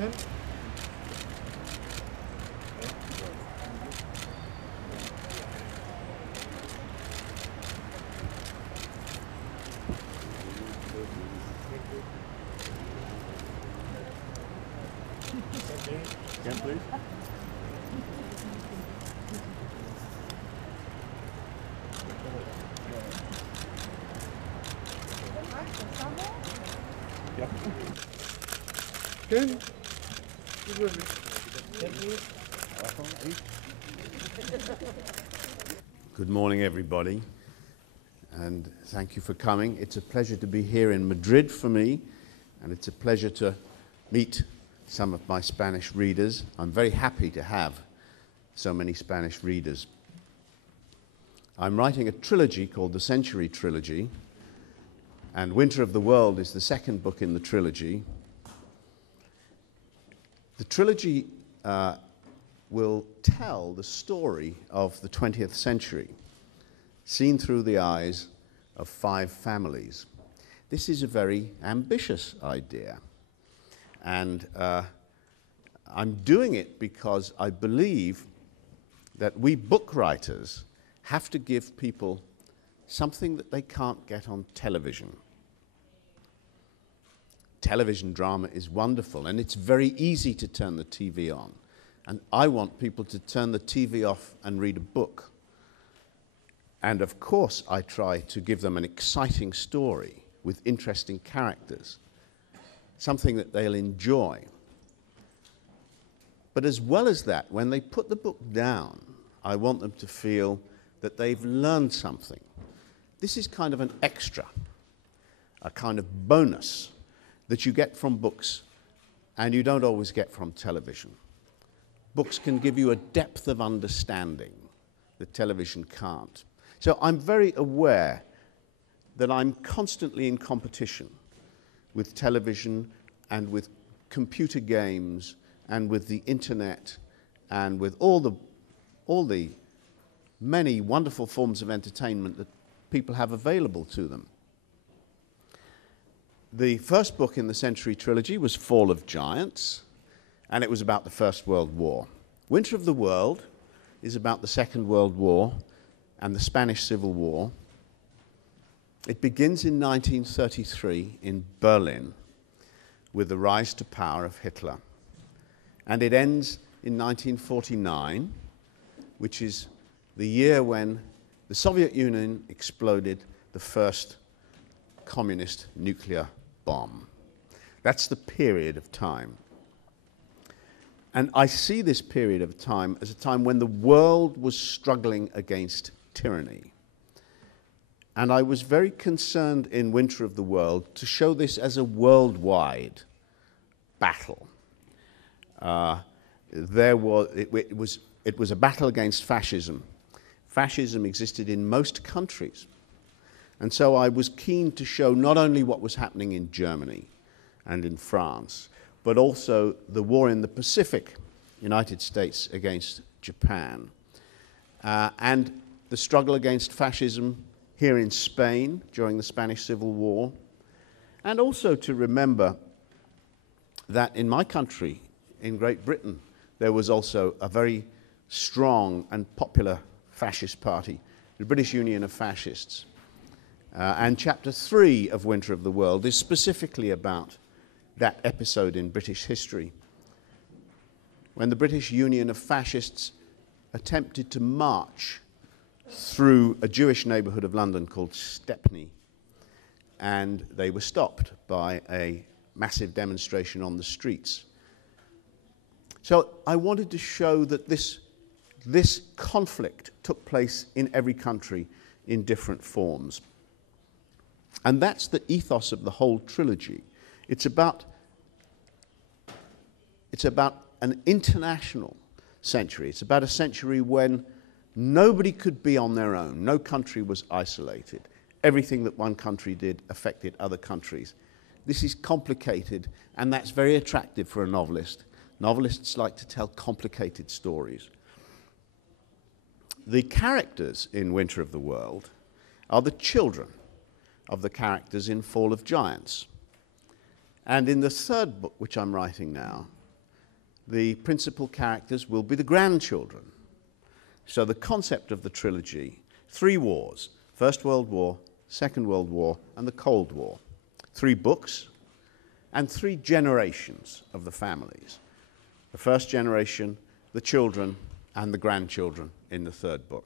Ken? Ken, please. Yeah. Ken? Good morning, everybody, and thank you for coming. It's a pleasure to be here in Madrid for me, and it's a pleasure to meet some of my Spanish readers. I'm very happy to have so many Spanish readers. I'm writing a trilogy called the Century Trilogy, and Winter of the World is the second book in the trilogy. The trilogy will tell the story of the 20th century, seen through the eyes of 5 families. This is a very ambitious idea, and I'm doing it because I believe that we book writers have to give people something that they can't get on television. Television drama is wonderful, and it's very easy to turn the TV on. And I want people to turn the TV off and read a book. And of course, I try to give them an exciting story with interesting characters, something that they'll enjoy. But as well as that, when they put the book down, I want them to feel that they've learned something. This is kind of an extra, a kind of bonus that you get from books and you don't always get from television. Books can give you a depth of understanding that television can't. So I'm very aware that I'm constantly in competition with television and with computer games and with the internet and with all the many wonderful forms of entertainment that people have available to them. The first book in the Century Trilogy was Fall of Giants, and it was about the First World War. Winter of the World is about the Second World War and the Spanish Civil War. It begins in 1933 in Berlin with the rise to power of Hitler. And it ends in 1949, which is the year when the Soviet Union exploded the first communist nuclear bomb. That's the period of time. And I see this period of time as a time when the world was struggling against tyranny. And I was very concerned in Winter of the World to show this as a worldwide battle. It was a battle against fascism. Fascism existed in most countries. And so I was keen to show not only what was happening in Germany and in France, but also the war in the Pacific, United States against Japan, and the struggle against fascism here in Spain during the Spanish Civil War, and also to remember that in my country, in Great Britain, there was also a very strong and popular fascist party, the British Union of Fascists. And chapter 3 of Winter of the World is specifically about that episode in British history, when the British Union of Fascists attempted to march through a Jewish neighborhood of London called Stepney, and they were stopped by a massive demonstration on the streets. So I wanted to show that this conflict took place in every country in different forms. And that's the ethos of the whole trilogy. It's about an international century. It's about a century when nobody could be on their own. No country was isolated. Everything that one country did affected other countries. This is complicated, and that's very attractive for a novelist. Novelists like to tell complicated stories. The characters in Winter of the World are the children of the characters in Fall of Giants. And in the third book, which I'm writing now, the principal characters will be the grandchildren. So the concept of the trilogy, 3 wars, First World War, Second World War, and the Cold War. 3 books and 3 generations of the families. The first generation, the children, and the grandchildren in the 3rd book.